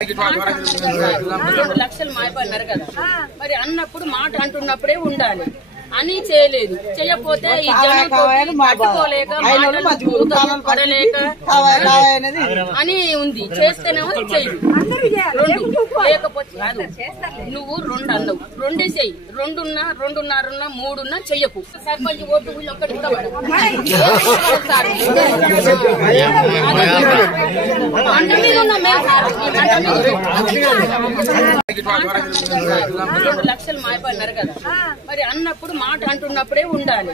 2 లక్షలు మాయపడినారు కదా, మరి అన్నప్పుడు మాట అంటున్నప్పుడే ఉండాలి అని చేయలేదు. చేయకపోతే ఈ జనం పట్టుకోలేక పడలేక అని ఉంది. చేస్తేనేమో చెయ్యి 2 లేకపోతే నువ్వు 2 అన్నావు, 2 చెయ్యి. 2 2.5 3 చెయ్యకు. సర్పంచ్ ఓటు వీళ్ళు ఒక్కటి అంట మీద ఉన్నాం మేము. 2 లక్షలు మాయపడినారు కదా, మరి అన్నప్పుడు మాట అంటున్నప్పుడే ఉండాలి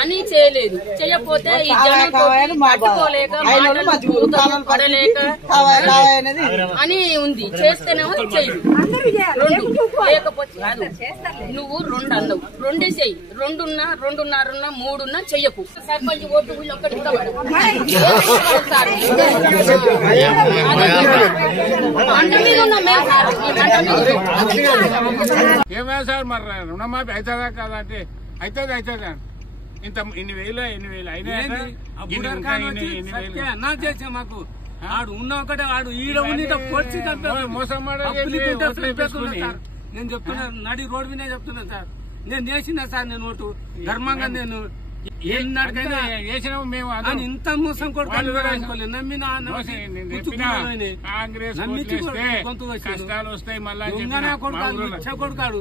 అని చేయలేదు. చేయకపోతే ఈ జనం పట్టుకోలేక పడలేక అని ఉంది. చేస్తేనేమో చెయ్యి 2 లేకపోతే నువ్వు 2 అన్నావు, 2 చెయ్యి. 2 2.5 3 చెయ్యకు. సర్పంచ్ ఓటు వీళ్ళు ఒక్కటి అంట మీద ఉన్నాం మేము. ఏమైనా సార్ మరి రుణమాఫీ అవుతుందా కదా అంటే అవుతుంది ఇంత ఇన్ని వేలు అయినా అన్నా చేసా మాకు ఆడు ఉన్న ఒకటే ఆడు ఈడ ఉండి పొడిచి మోసం నేను చెప్తున్నా, నడి రోడ్ మీద చెప్తున్నా సార్. నేను చేసిన సార్, నేను ఓటు ధర్మంగా నేను మేము ఇంత మోసం కొడుకోలేదు. నమ్మిన కష్టాలు వస్తాయి, మళ్ళీ కొడుకాడు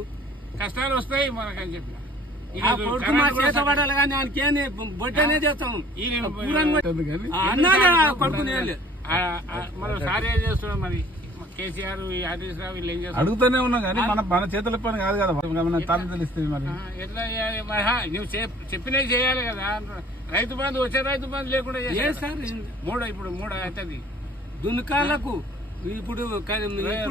కష్టాలు వస్తాయి మనకని చెప్పిన కొడుకు మా చేత పడాలి కానీ ఆయనకేని బొట్టనే చేస్తాం. అన్నా కొడుకునే మనం సార్ ఏం చేస్తున్నాం మరి కేసీఆర్ హరీష్ రావు వీళ్ళు ఏం చేస్తారు అడుగుతూనే ఉన్నాం కానీ మన చేతుల పని కాదు కదా, తాను తెలుస్తుంది. మరి ఎట్లా నువ్వు చెప్పినవి చేయాలి కదా. రైతు బంధు వచ్చే రైతు బంధు లేకుండా ఇప్పుడు 3 అవుతుంది దున్కాలకు. ఇప్పుడు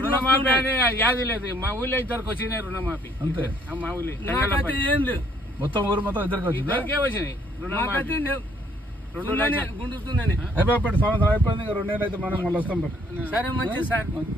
రుణమాఫీ అని యాది లేదు. మా ఊళ్ళో ఇద్దరికి వచ్చినాయి రుణమాఫీ. అంతే, మా ఊళ్ళో నాకైతే ఏం లేదు. మొత్తం ఊరు మొత్తం ఇద్దరికే వచ్చినాయి రుణమాఫీ. 2 గుండుతున్నాయి. అయిపోయి సంవత్సరం అయిపోయింది, 2 నెలలు అయితే మనం మళ్ళీ వస్తాం. సరే మంచిది సార్.